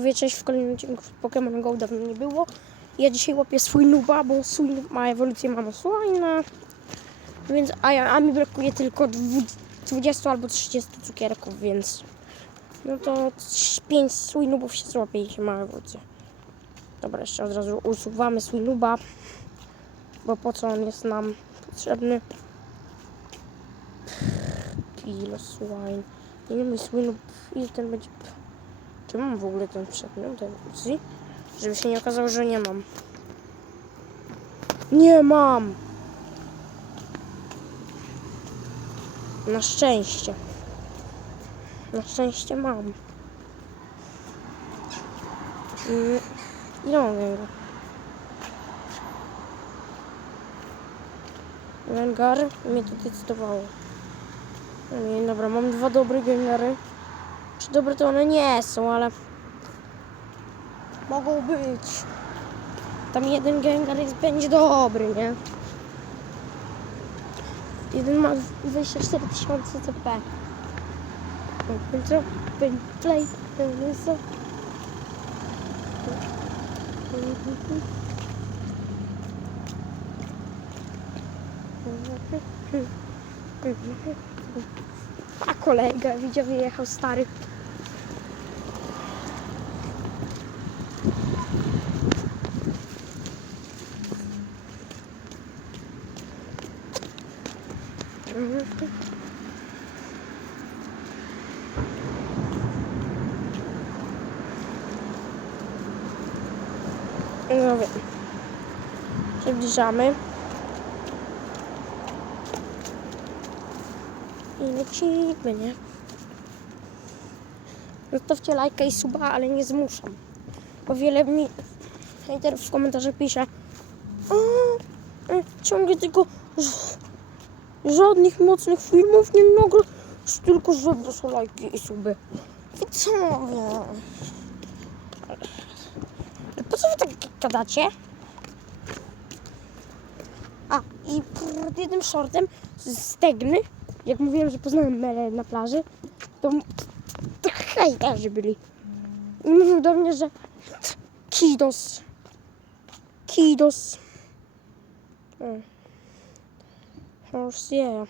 Wiecie, w kolejnym odcinku Pokémon Go dawno nie było. Ja dzisiaj łapię swój nuba, bo swój ma ewolucję mama slajna. Więc, a, ja, a mi brakuje tylko dwu- 20 albo 30 cukierków, więc no to 5 swój nubów się złapie i się ma ewolucję. Dobra, jeszcze od razu usuwamy swój nuba, bo po co on jest nam potrzebny? Kilo swine. Ile mój swój nub, ile ten będzie... Czy mam w ogóle ten przedmiot ewolucji? Żeby się nie okazało, że nie mam. Nie mam! Na szczęście. Na szczęście mam. Mm, Ile mam węgla? Węgar mnie to decydowało. Dobra, mam dwa dobre węgary. Czy dobre to one nie są, ale mogą być. Tam jeden Gengar jest, będzie dobry, nie? Jeden ma 24 tysiące CP. Drop, open play, open so. A kolega, widział, wyjechał stary. No wiem. Przybliżamy. I lecimy, nie? Zostawcie lajka i suba, ale nie zmuszam. Bo wiele mi hejterów w komentarzach pisze e, ciągle tylko żadnych mocnych filmów nie mogę, tylko żeby są lajki i suby. I co? Ale Po co wy tak gadacie? I przed jednym shortem z Stegny, jak mówiłem, że poznałem Melę na plaży, to, to hejterzy byli. I mówił do mnie, że Kidos. Kidos. Mm. Już yeah.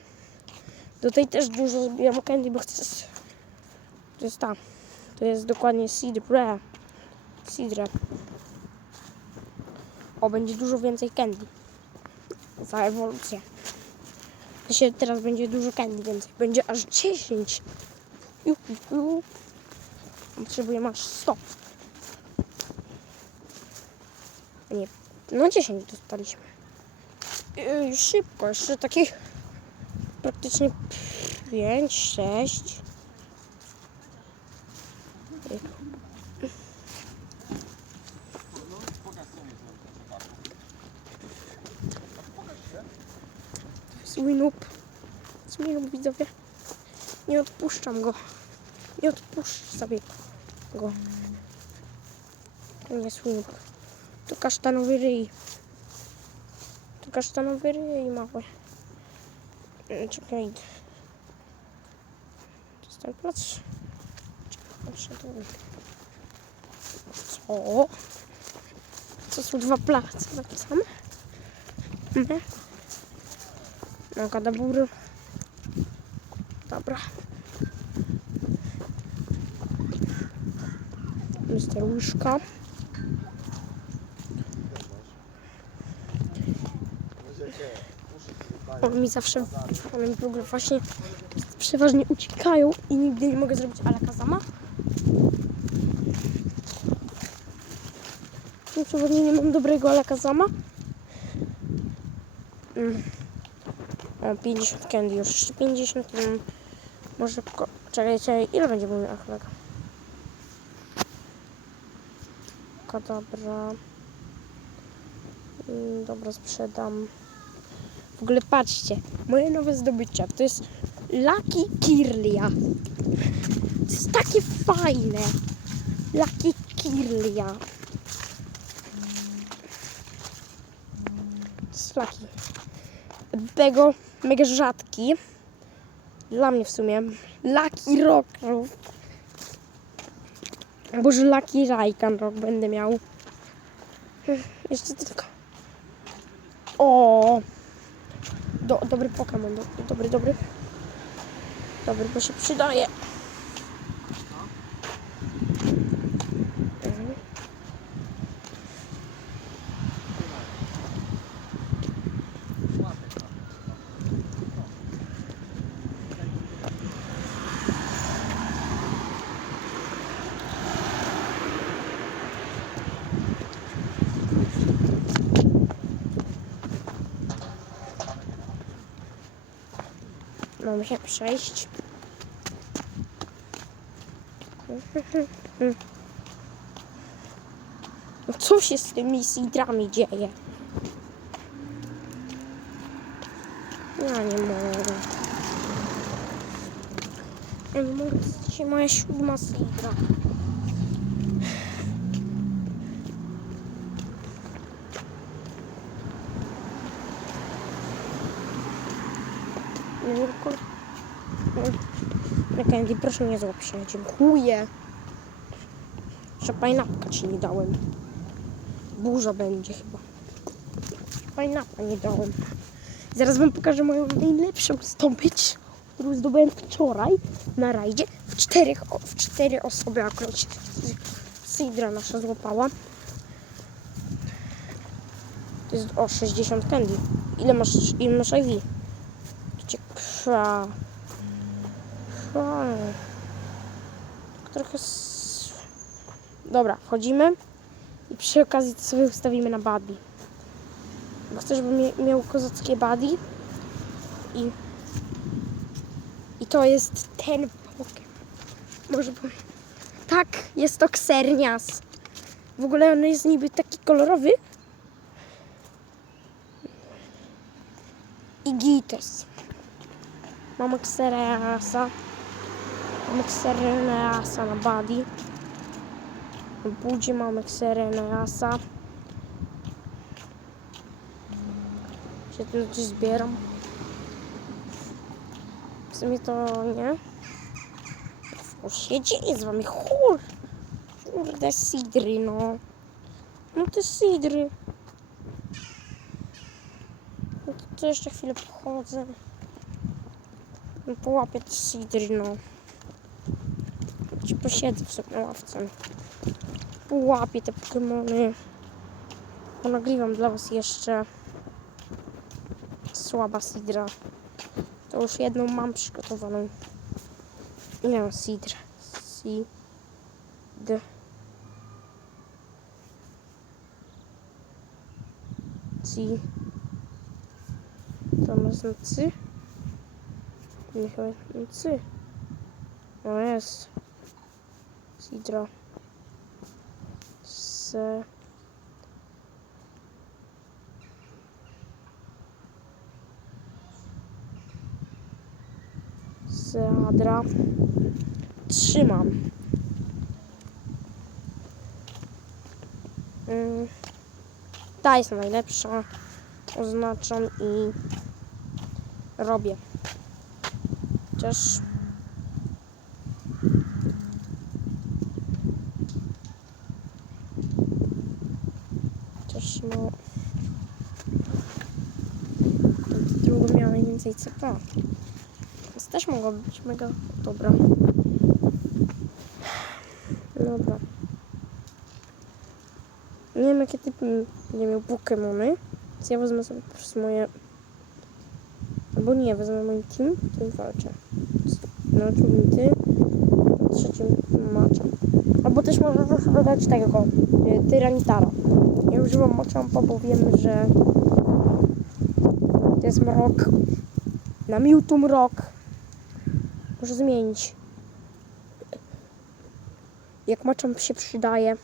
Do tej też dużo zbieram candy, bo chcę... To jest ta. To jest dokładnie. Seed Rare. O, będzie dużo więcej candy. Za ewolucję. Się teraz będzie dużo candy więcej. Będzie aż 10. Ju, ju, ju. Potrzebujemy aż 100. Nie. No 10 dostaliśmy. Yy, szybko, jeszcze takich praktycznie 5, 6. Swój noob, widzowie. Nie odpuszczam go. Nie odpuszczę sobie go. To nie noob. To kasztanowy ryj. To kasztanowy ryj mały. Mm, Czekaj. To jest ten plac. Czekaj, Co? Co są dwa place napisane? Mhm. No, kadabur. Dobra. Mister Łyżka. On mi zawsze, one mi w ogóle właśnie przeważnie uciekają i nigdy nie mogę zrobić alakazama. No przeważnie nie mam dobrego alakazama. Mm. O, 50 candy, już jeszcze 50. Mm. Może szybko. Czekajcie, ile będzie mój achlek? Dobra. Mm, Dobra, sprzedam. W ogóle patrzcie, moje nowe zdobycia to jest Lucky Kirlia. To jest takie fajne. Lucky Kirlia. To jest Lucky. Tego mega rzadki. Dla mnie w sumie. Lucky Rock. Boże, Lucky Rajkan rok będę miał. Jeszcze tylko. O! Do, dobry Pokémon, do, dobry, dobry. Dobry, bo się przydaje. Mhm. Mamy się przejść. No co się z tymi sidrami dzieje? Ja nie mogę. Ja nie mogę, to jest moja siódma sidra. Kur- na Candy, proszę nie złap się, dziękuję. Jeszcze ci nie dałem. Burza będzie chyba. Pineappa nie dałem. Zaraz wam pokażę moją najlepszą zdobycz, którą zdobyłem wczoraj na rajdzie. W, czterech, w cztery osoby akurat się Sidra nasza złapała. To jest o 60 candy. Ile masz, ile masz IV? Ciekawe. Hmm. Trochę. Dobra, wchodzimy i przy okazji to sobie ustawimy na buddy. Bo chcę, żeby miał kozackie buddy i i to jest ten Pokémon. Może powiem. Tak, jest to Xernias. W ogóle on jest niby taki kolorowy. I Gites. Mamy Xerneasa. Mamy Xerneasa na body. Na budzie mamy Xerneasa. Się tu coś zbieram. W sumie to nie. O, się dzieje z wami, chór. Kurde, sidry, no. No te sidry. No to jeszcze chwilę pochodzę. Połapię te sidry, no. Ci posiedzę sobie na ławce. Połapię te Pokemony. Ponagrywam dla was jeszcze słaba sidra. To już jedną mam przygotowaną. Nie mam sidra. Sid. Ci. To jest na cy. Nie chyba cy. No jest. Sidra. Se. Seadra. Trzymam. Mm. Ta jest najlepsza. Oznaczam i robię. Chociaż Chociaż no Drugo miała najwięcej CP. Więc też mogła być mega dobra. Dobra. Nie wiem jakie typy nie miał Pokemony. Więc ja wezmę sobie po prostu moje. Albo nie, wezmę mój team, którym walczę. Na na trzecim maczam. Albo też można sobie dać tego, y, tyranitara. Ja używam Machampa, bo wiemy, że to jest mrok. Na Mewtwo mrok. Może zmienić. Jak Machamp się przydaje.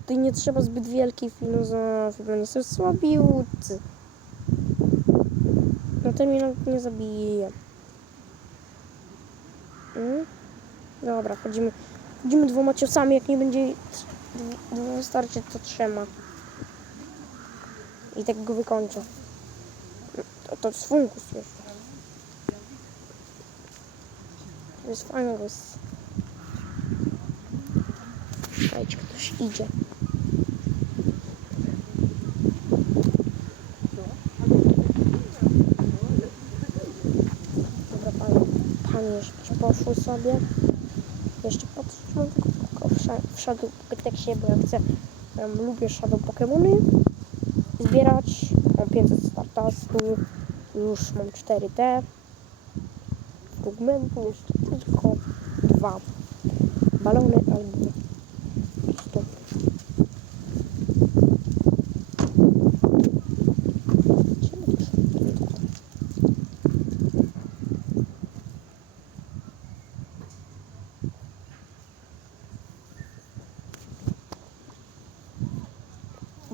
Tutaj nie trzeba zbyt wielkiej filozofii, bo nie są słabiutcy. No to mnie nawet nie zabije. Mm? Dobra, chodzimy. Chodzimy dwoma ciosami, jak nie będzie dw- dwóch wystarczy, to trzema. I tak go wykończę. To, to jest funkus jeszcze. To jest fungus. Słuchajcie, ktoś idzie. Dobra, pan, jeszcze poszły sobie. Jeszcze patrzę, tylko wszedł tak się, bo ja chcę, ja lubię Shadow Pokemony zbierać. Mam 500 startastu, już mam 4T. Fragmentu jeszcze tylko dwa balony albo 100.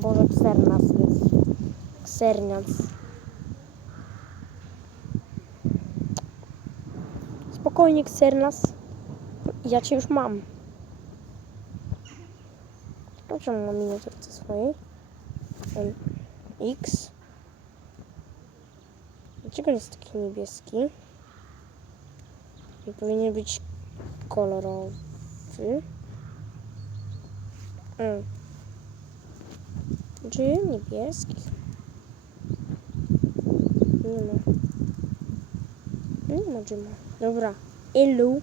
Boże, Xernas jest. Xernas. Spokojnie, Xernas. Ja cię już mam. Dobrze, mam na miniaturce swojej. X. Dlaczego jest taki niebieski? Nie powinien być kolorowy. Mm. Czy niebieski? Nie ma. Nie ma Jima. Dobra. Ilu?